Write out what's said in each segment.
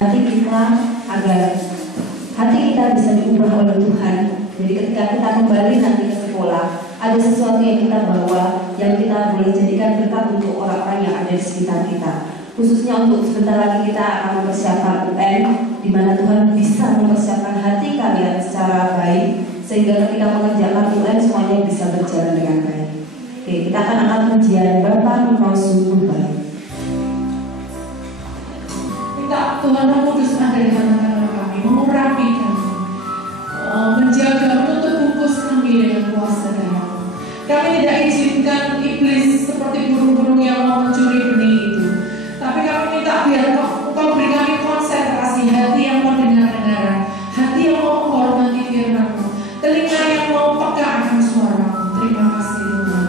hati kita agar hati kita bisa diubah oleh Tuhan. Jadi ketika kita kembali nanti ke sekolah, ada sesuatu yang kita bawa, yang kita boleh jadikan berkat untuk orang-orang yang ada di sekitar kita. Khususnya untuk sebentar lagi kita akan mempersiapkan UN, di mana Tuhan bisa mempersiapkan hati kalian secara baik, sehingga ketika mengerjakan UN semuanya bisa berjalan dengan baik. Oke, kita akan angkat pujian Bapa Engkau sungguh baik. Minta Tuhan Roh Kudus ada di tengah-tengah kami, mengurapi kami, menjaga, menutup bungkus kami dengan kuasa darah. Kami tidak izinkan iblis seperti burung-burung yang mau mencuri benih itu. Tapi kami minta biar Engkau beri kami konsentrasi hati yang mau dengar-dengaran, hati yang mau menghormati firman-Mu, telinga yang mau peka akan suara-Mu. Terima kasih Tuhan.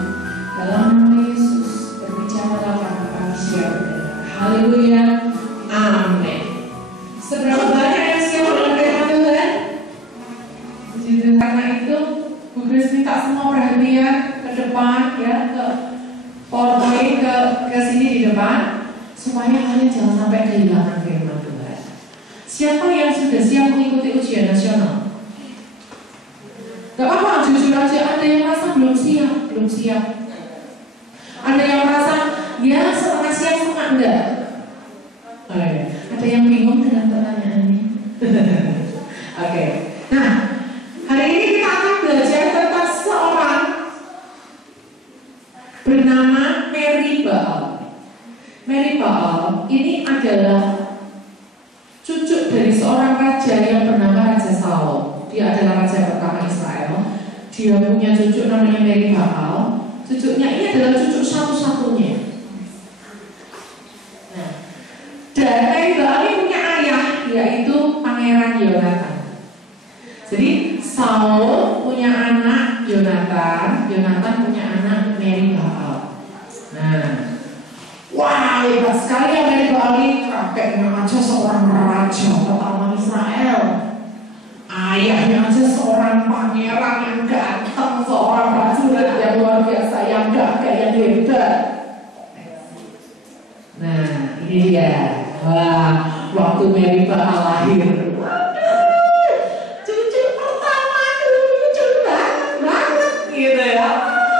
Dalam nama Yesus berbicaralah kami siap. Haleluya. Amin. Seberapa banyak yang siap dengan firman Tuhan? Karena itu Bu Grace minta semua perhatian ke depan ya, ke PowerPoint ke sini di depan, supaya kalian jangan sampai kehilangan firman Tuhan. Siapa yang sudah siap mengikuti ujian nasional? Gak apa-apa, jujur aja. Ada yang merasa belum siap. Ada yang merasa ya setengah siap setengah enggak. Oh, ya. Ada yang bingung dengan pertanyaannya. Oke. Nah, hari ini kita akan belajar tentang seorang bernama Meribaal. Meribaal ini adalah cucu dari seorang raja yang bernama Raja Saul. Dia adalah raja pertama Israel. Dia punya cucu namanya Meribaal. Cucunya ini adalah cucu satu-satunya. Nah, dan Meribaal ini punya ayah, yaitu Pangeran Yonatan. Jadi Saul punya anak Yonatan, Yonatan punya anak Meribaal. Nah, wah, hebat sekali ya Meribaal ini. Kakeknya aja seorang raja pertama Israel, ayahnya aja seorang pangeran yang ganteng, seorang prajurit yang luar biasa, yang gagah, yang hebat. Nah, ini dia. Wah, waktu Meribaal lahir, cucu pertama itu lucu banget gitu ya.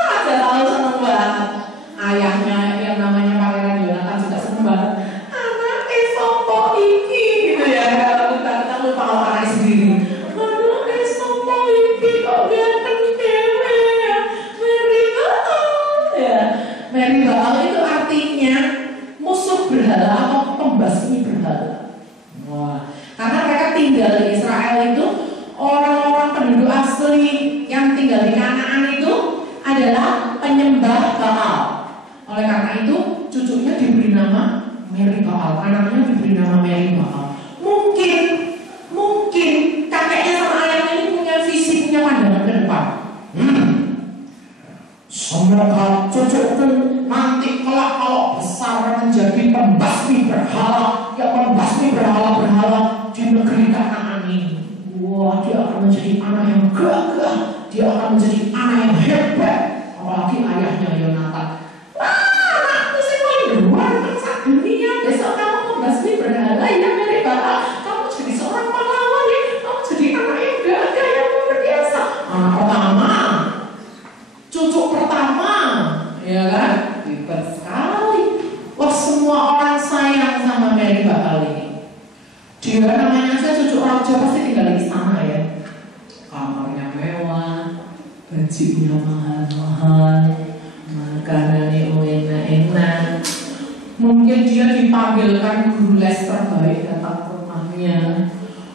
Raja Saul seneng banget. Ayahnya yang namanya Pangeran Yonatan juga seneng banget. Anaknya sopo iki gitu ya. Kita lupa kalau anak sendiri. Anaknya sopo iki kok ganteng dewe ya. Meribaal ya. Meribaal itu artinya musuh berhala atau pembasmi berhala. Wah, karena mereka tinggal di Israel itu, orang-orang penduduk asli yang tinggal di Kanaan itu adalah penyembah Baal. Oleh karena itu cucunya diberi nama Meribaal, anaknya diberi nama Meribaal. Mungkin kakeknya sama ayahnya ini punya visi, punya pandangan ke depan. Semoga cucuku nanti kelak kalau besar menjadi pembasmi berhala, yang membasmi berhala-berhala di negeri Kanaan ini. Wah, dia akan menjadi anak yang gagah, dia akan menjadi anak yang hebat. Apalagi ayahnya Yonatan. Anakku sih paling luar biasa dunia. Besok kamu membasmi berhala yang Meribaal, kamu jadi seorang pahlawan ya. Kamu jadi anak yang gagah, yang luar biasa. Anak pertama, cucu pertama, ya kan? Hebat sekali. Wah, semua orang sayang sama Meribaal ini. Dia namanya aja cucu raja, pasti tinggal di istana ya. Kamarnya mewah, bajunya mahal-mahal, makanannya enak-enak. Mungkin dia dipanggilkan guru les terbaik datang ke rumahnya.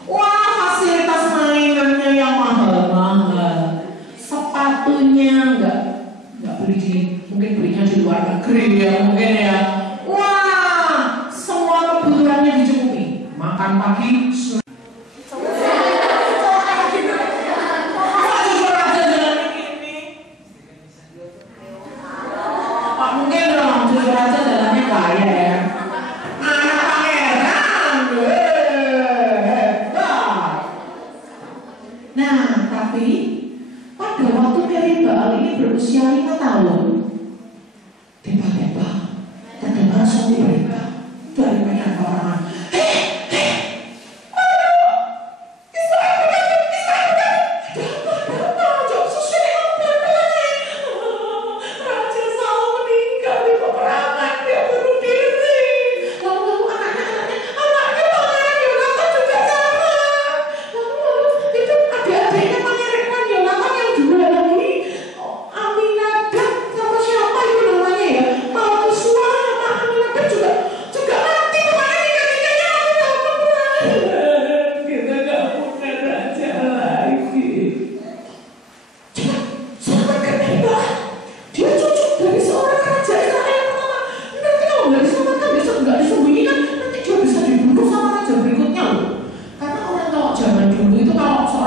Wah, fasilitas mainannya yang mahal-mahal. Sepatunya nggak beli mungkin belinya di luar negeri ya mungkin ya. Wah, semua kebutuhannya dicukupi. Makan pagi. Mungkin dong, jujur aja jalannya kaya ya. Anak pangeran, hebat. Nah, tapi pada waktu Meribaal ini berusia 5 tahun, tiba-tiba terdengar suatu berita dari banyak orang.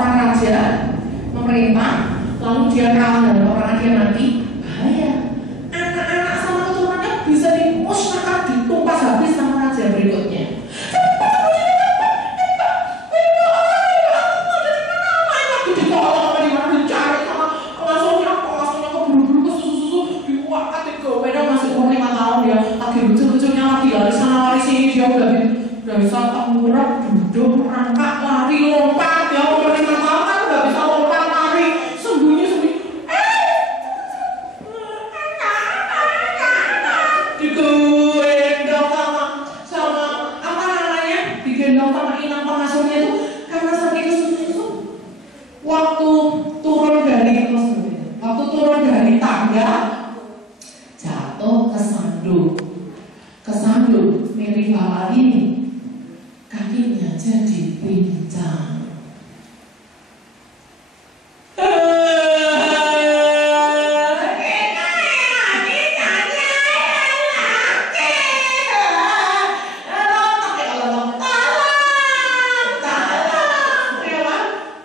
seorang raja memerintah, lalu dia kalah dan orang dia mati, bahaya. Anak-anak sama keturunannya bisa dimusnahkan, ditumpas habis sama raja berikutnya. Lucu-lucunya lagi lari sana lari sini, dia udah bisa tanggurap, duduk, merangkak, lari, lompat, dia umur 5 tahun kan udah bisa lompat, lari, sembunyi-sembunyi, digendong sama apa namanya, digendong sama inang pengasuhnya itu karena saking kesulitan itu. Waktu turun dari tangga, jatuh kesandung mirip Baal ini, kakinya jadi pincang.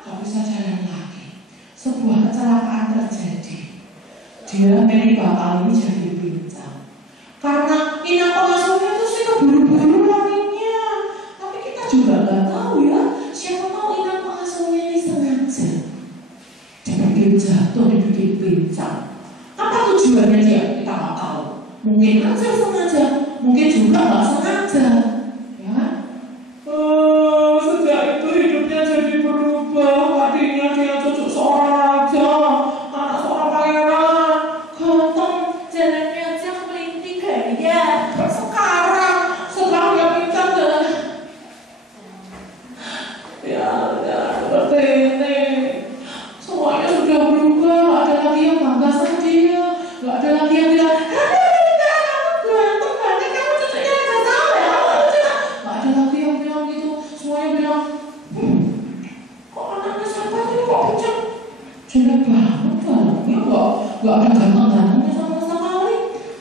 Gak bisa jalan lagi. Sebuah kecelakaan terjadi. Dia mirip Baal ini jadi pincang. Karena inang pengasuhnya itu sih keburu-buru larinya. Tapi kita juga nggak tahu ya. Siapa tahu inang pengasuhnya ini sengaja dibikin jatuh, dibikin pincang. Apa tujuannya dia? Kita nggak tahu. Mungkin aja sengaja, mungkin juga nggak sengaja. Ya. Sejak itu hidupnya jadi berubah. Tadinya dia cucu seorang raja, anak seorang pangeran, ganteng, jalannya aja melinting gaya. Sekarang dia pincang dan ya seperti ini. Semuanya sudah berubah. Gak ada lagi yang bangga sama dia. Gak ada lagi yang bilang, ganteng, kamu cucunya Raja Saleh. Gak ada lagi yang bilang gitu. Semuanya bilang, kok anaknya siapa sih kok pincang? Jelek banget galangnya. Gak ada ganteng-gantengnya sama sekali.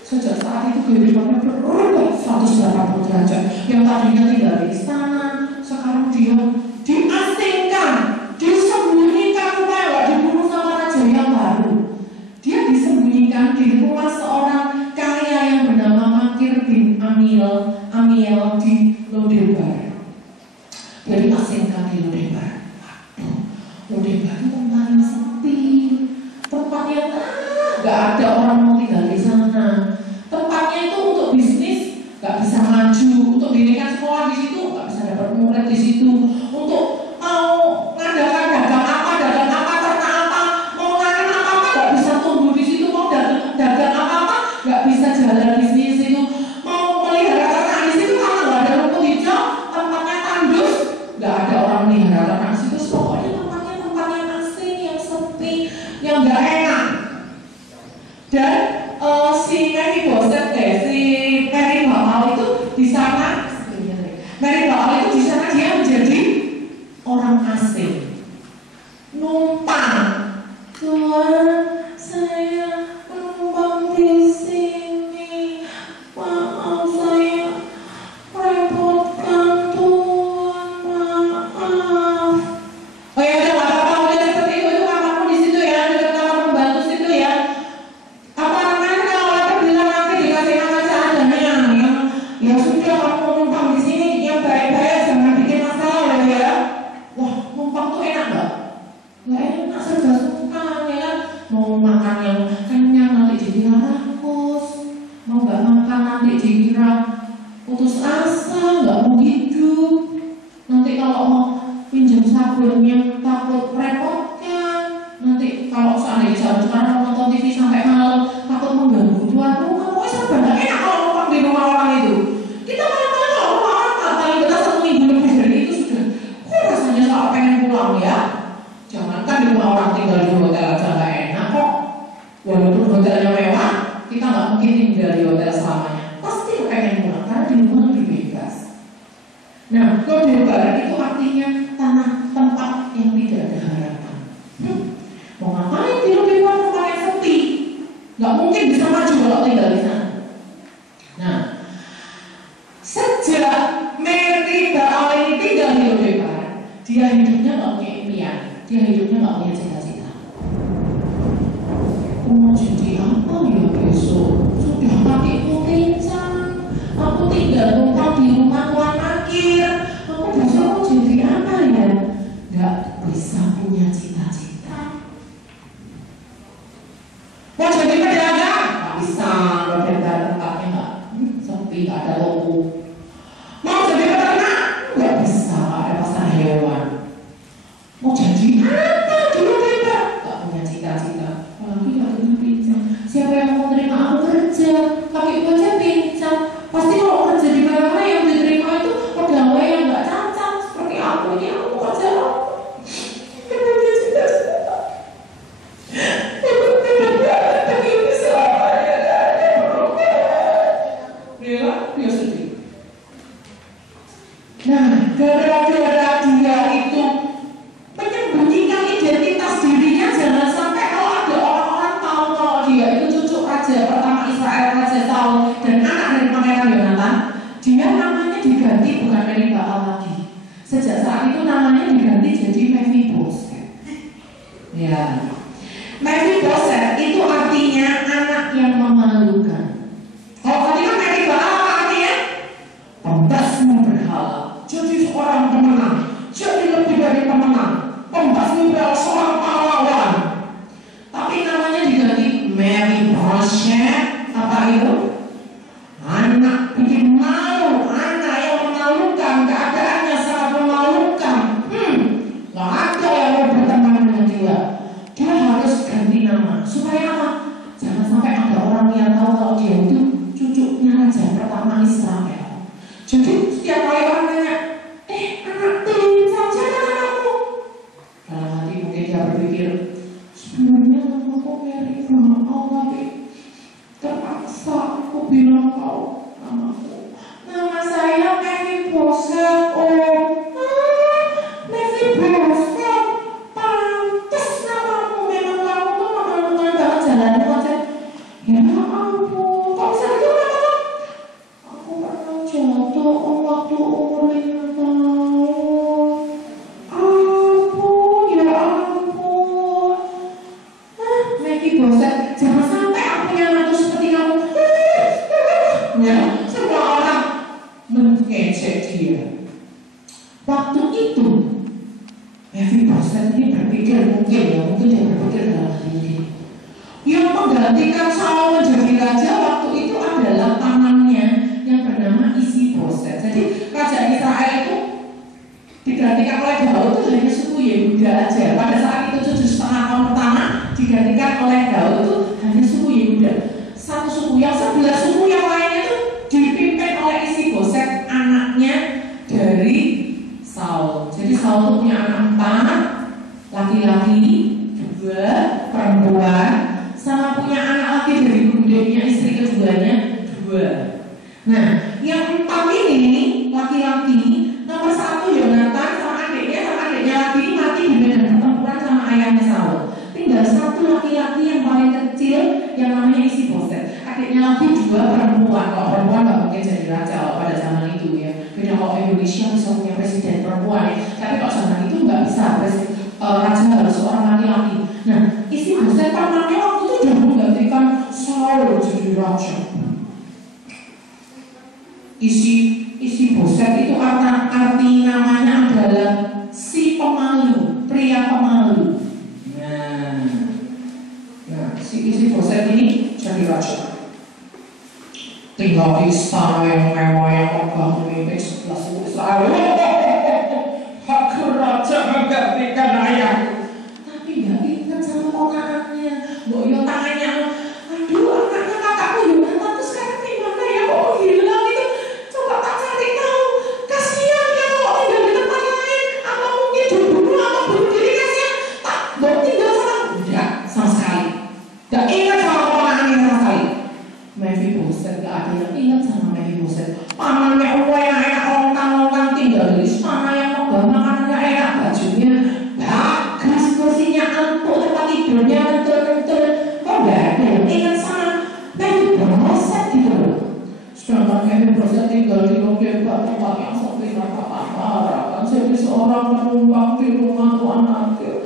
Sejak saat itu kehidupannya berubah 180 derajat. Yang tadinya tinggal di istana, sekarang dia diasingkan, disembunyikan supaya gak dibunuh sama raja yang baru. Dia disembunyikan di rumah seorang kaya yang bernama Makir bin Amiel di Lodebar. Dia diasingkan di Lodebar. Lodebar itu tempat yang sepi, tempat yang gak ada orang mau tinggal di sana. Tempatnya itu untuk bisnis gak bisa maju, untuk dirikan sekolah di situ gak bisa dapat murid di situ, untuk mau ngadakan dagang apa, ternak apa, mau nanam apa gak bisa tumbuh di situ, mau dagang apa gak bisa jalan bisnis itu, mau melihara ternak di situ karena gak ada rumput hijau, tempatnya tandus, gak ada orang melihara ternak di situ. Pokoknya tempatnya tempat yang asing, yang sepi, yang gak enak. Dan si Mary Baal itu di sana, dia menjadi orang asing, numpang. Tuhan, saya numpang di sini. Maaf saya merepotkan Tuhan, maaf. Oh ya udah nggak apa-apa, udah seperti itu kamarmu di situ ya, dekat kamar pembantu situ ya. Apa namanya kalau bilang nanti dikasih makan seadanya, ya sudah kamu numpang di sini yang baik-baik, jangan bikin masalah ya. Wah, numpang tuh enak nggak? Nggak enak, serba suka ya kan. Mau makan yang kenyang nanti dikira rakus, mau nggak makan nanti dikira putus asa, nggak mau hidup. Nanti kalau mau pinjam sabunnya takut repotkan. Nanti kalau seandainya sekarang nonton TV sampai malam takut mengganggu tuan rumah. Pokoknya serba nggak enak kalau numpang di rumah orang itu. Kita kadang-kadang kalau rumah orang paling betah 1 minggu lebih dari itu sudah. Kok rasanya soal pengen pulang ya? Jangankan di rumah orang, tinggal di hotel aja nggak enak kok. Walaupun hotelnya mewah, kita nggak mungkin tinggal di hotel selamanya. Pasti pengen pulang karena di rumah lebih bebas. Nah, Lodebar itu artinya tanah tempat yang tidak ada harapan. Mau ngapain di Lodebar, tempat yang sepi? Nggak mungkin bisa maju kalau tinggal di sana. Nah, sejak Mary Baal ini tinggal di Lodebar, dia hidupnya nggak punya impian. dia hidupnya nggak punya cita-cita. Aku mau jadi apa ya besok? Sudah kakiku pincang, aku tinggal numpang di rumah tuan akhir. Aku besok mau jadi apa ya? Nggak bisa punya cita-cita. Mau jadi pedagang? Nggak bisa, pedagang tempatnya nggak sepi, nggak ada toko. Mau jadi peternak? Nggak bisa, nggak ada pasar hewan. Mau jadi apa tiba-tiba? Nggak punya cita-cita. Apalagi kakinya pincang. Siapa yang mau terima aku kerja? Kakiku aja pincang. Pasti kalau kerja di mana yang diterima itu pegawai yang nggak cacat seperti aku ini. Aku kerja apa? Nggak punya cita-cita. Dia sedih. Nah, gara-gara dia itu menyembunyikan identitas dirinya, jangan sampai kalau ada orang-orang tahu kalau dia itu cucu raja pertama Israel, Raja Saul, dan anak dari Pangeran Yonatan, dia namanya diganti bukan Meribaal lagi. Sejak saat itu namanya diganti jadi Mephiboset. Ya, Mephiboset itu artinya anak yang memalukan. Kalau tadi kan Meribaal apa artinya? Pembasmi berhala. Jadi seorang pemenang, jadi lebih dari pemenang. Pembasmi berhala, seorang pahlawan. Tapi namanya diganti Mephiboset. Apa itu? Anak bikin malu, anak yang memalukan, keadaannya sangat memalukan. Gak ada yang mau berteman dengan dia. Dia harus ganti nama. Supaya apa? Jangan sampai ada orang yang tahu kalau dia itu cucunya raja pertama Israel. Jadi setiap kali orang nanya, anak pincang, siapa namamu? Dalam hati mungkin dia berpikir, sebenarnya namaku Meribaal, tapi terpaksa aku bilang kau namaku. Nama saya Mephiboset. Mephiboset, pantes namamu. Memang kamu tuh memalukan banget jalanmu aja. Ya ampun, kok bisa gitu namamu? Aku pernah jatuh waktu umur 5 tahun. Ampun, ya ampun. Mephiboset, jangan sampai aku punya mantu seperti kamu. Ya, semua orang mengejek dia. Waktu itu Mephiboset ini berpikir mungkin dia berpikir dalam hati ini. Yang menggantikan Saul menjadi raja waktu itu adalah pamannya yang bernama Isiboset. Jadi raja Israel itu digantikan oleh Daud itu hanya suku Yehuda aja. Pada saat itu 7,5 tahun pertama digantikan oleh Daud itu hanya suku Yehuda. Satu suku, yang 11 suku yang lainnya itu dipimpin oleh Isiboset, anaknya dari Saul. Jadi Saul itu punya anak 4, laki-laki, 2 perempuan, sama punya anak laki dari bundanya istri keduanya 2. Nah, yang 4 ini laki-laki, nomor 1 Yonatan sama adiknya lagi mati di medan pertempuran sama ayahnya Saul. Tinggal 1 laki-laki yang paling kecil yang namanya Isiboset. Adiknya lagi 2 perempuan. Kalau perempuan nggak mungkin jadi raja pada zaman itu ya. Beda kalau Indonesia bisa punya presiden perempuan ya. Tapi kalau zaman itu nggak bisa raja harus seorang laki-laki. Nah, Isiboset pamannya waktu itu udah menggantikan Saul jadi raja. Isiboset itu arti namanya adalah si pemalu, pria pemalu. Nah, si Isiboset ini jadi raja. Tinggal di istana yang mewah yang megah memimpin 11 Israel. Aku raja menggantikan ayahku. Tapi nggak ingat sama ponakannya. Mbok yo tangannya, aduh anaknya kakakku Yonatan tuh sekarang di mana ya? Kok hilang itu? Coba tak cari tahu. Kasihan dia kalau tinggal di tempat lain. Apa mungkin dibunuh atau bunuh diri, kasihan? Tak, mbok tinggal sana. Tidak, sama sekali. Nggak ingat sama ponakannya sama sekali. Mephiboset gak ada yang ingat sama Mephiboset. Pamannya yang enak, lontang-lontang tinggal di istana yang megah, makanannya enak, bajunya bagus, kursinya empuk, tempat tidurnya kentul-kentul. Kok gak ada yang ingat sama Mephiboset gitu. Sedangkan Mephiboset tinggal di Lodebar, tempat yang sepi, rata-rata, kan jadi seorang penumpang di rumah tuan akhir.